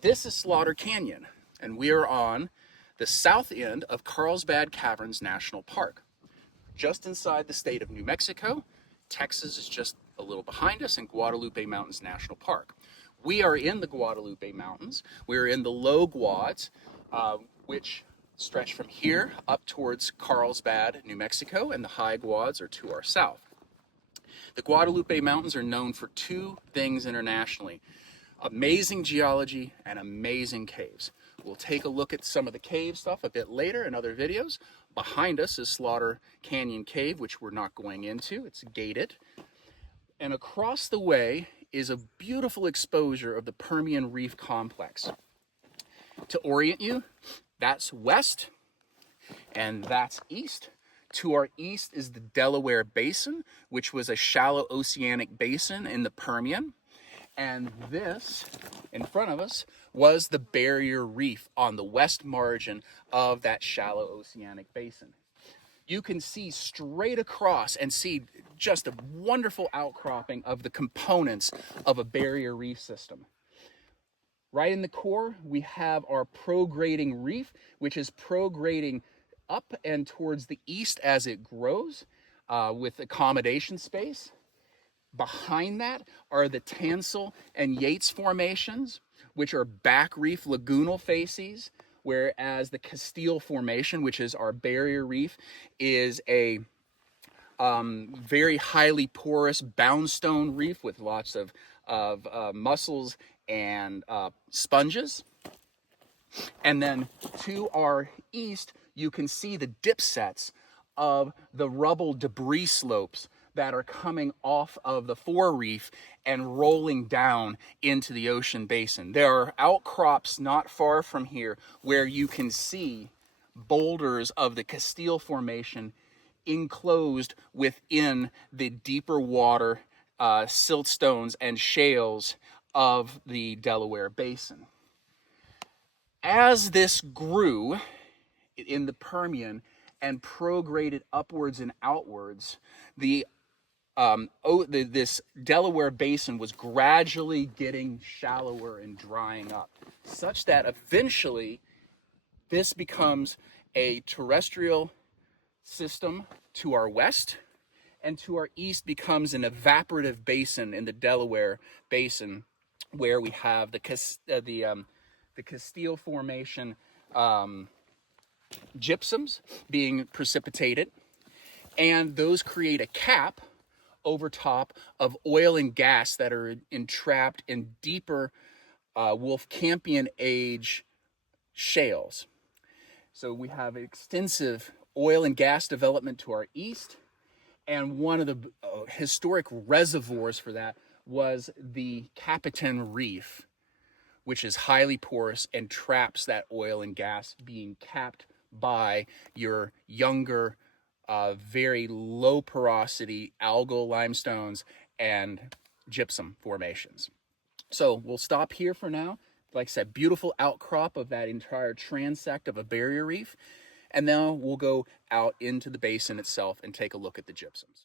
This is Slaughter Canyon, and we are on the south end of Carlsbad Caverns National Park, just inside the state of New Mexico. Texas is just a little behind us, and Guadalupe Mountains National Park. We are in the Guadalupe Mountains. We're in the low Guads, which stretch from here up towards Carlsbad, New Mexico, and the high Guads are to our south. The Guadalupe Mountains are known for two things internationally: amazing geology and amazing caves. We'll take a look at some of the cave stuff a bit later in other videos. Behind us is Slaughter Canyon Cave, which we're not going into. It's gated. And across the way is a beautiful exposure of the Permian Reef complex. To orient you, that's west and that's east. To our east is the Delaware Basin, which was a shallow oceanic basin in the Permian. And this, in front of us, was the Barrier Reef on the west margin of that shallow oceanic basin. You can see straight across and see just a wonderful outcropping of the components of a barrier reef system. Right in the core, we have our prograding reef, which is prograding up and towards the east as it grows with accommodation space. Behind that are the Tansel and Yates formations, which are back reef lagoonal facies, whereas the Castile formation, which is our barrier reef, is a very highly porous boundstone reef with lots of mussels and sponges. And then to our east, you can see the dip sets of the rubble debris slopes that are coming off of the forereef and rolling down into the ocean basin. There are outcrops not far from here where you can see boulders of the Castile formation enclosed within the deeper water siltstones and shales of the Delaware Basin. As this grew in the Permian and prograded upwards and outwards, this Delaware Basin was gradually getting shallower and drying up, such that eventually this becomes a terrestrial system to our west, and to our east becomes an evaporative basin in the Delaware Basin, where we have the Castile formation gypsums being precipitated, and those create a cap over top of oil and gas that are entrapped in deeper Wolfcampian-age shales. So we have extensive oil and gas development to our east, and one of the historic reservoirs for that was the Capitan Reef, which is highly porous and traps that oil and gas, being capped by your younger, very low porosity algal limestones and gypsum formations. So we'll stop here for now. Like I said, beautiful outcrop of that entire transect of a barrier reef. And now we'll go out into the basin itself and take a look at the gypsums.